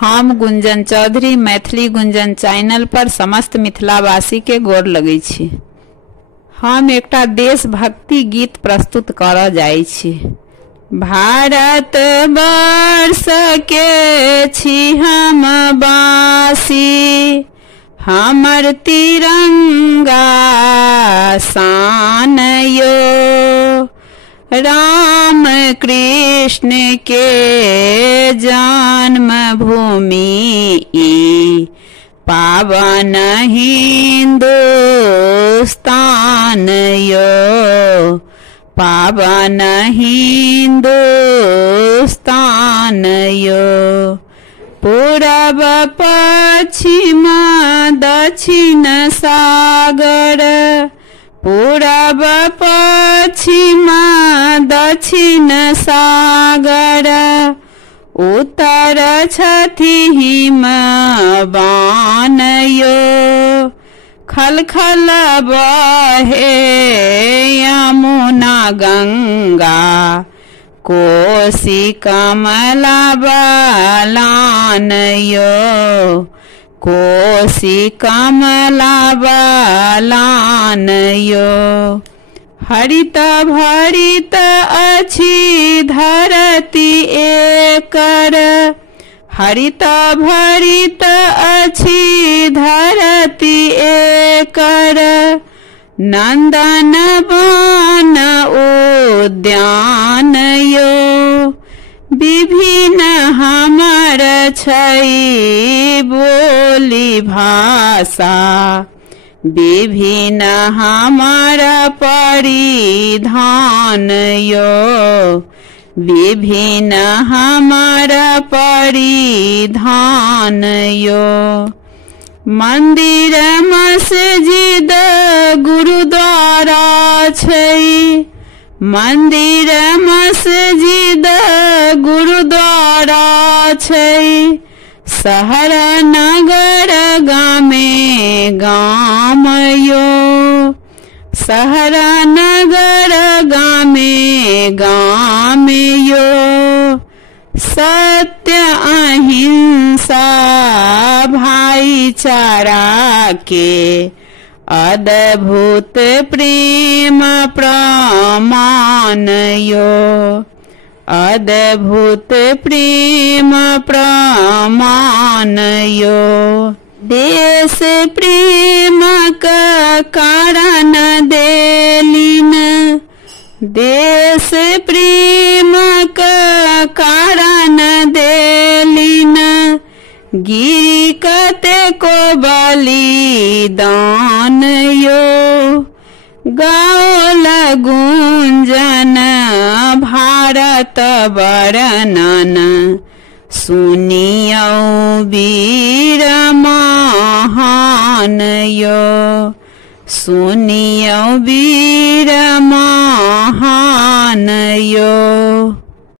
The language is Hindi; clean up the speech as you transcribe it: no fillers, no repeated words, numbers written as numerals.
हम गुंजन चौधरी मैथिली गुंजन चैनल पर समस्त मिथिलावासी के गोर लगै छी। हम एकटा देशभक्ति गीत प्रस्तुत करऽ जाइ छी। भारत वर्ष के छी हम वासी, हमर तिरंगा शान यो। राम कृष्ण के जन्म भूमि पावन हिंदुस्तान यो, पावन हिंदुस्तान यो। पूरब पश्चिम दक्षिण सागर, पूरब पश्चिम दक्षिण सागर, उत्तर छथि हिमवान यो। खल खल बहे यमुना गंगा, कोसी कमला बलान यो, कोसी कमला बलान यो। हरित भरित अछि धरती एकर, हरित भरित अछि धरती एकर। नंदन वन उद्यान यो, विभिन्न हमर छै बोली भाषा, विभिन्न हमर परिधान यो, विभिन्न हमर परिधान यो। मंदिर मस्जिद गुरुद्वारा छै, मंदिर मस्जिद गुरुद्वारा छै। शहर नगर गामे गाम यो, शहर नगर गामे गाम यो। सत्य अहिंसा भाईचारा के अद्भुत प्रेम प्रमाण यो, अद्भुत प्रेम प्रमाण यो। देश प्रेम का कारण देलिन, देश प्रेम का कारण देलिन। गिरी कतेको बलिदान यो, गाओल गुंजन भारत वर्णन। सुनियौ वीर महान यो, सुनियौ वीर महान यो।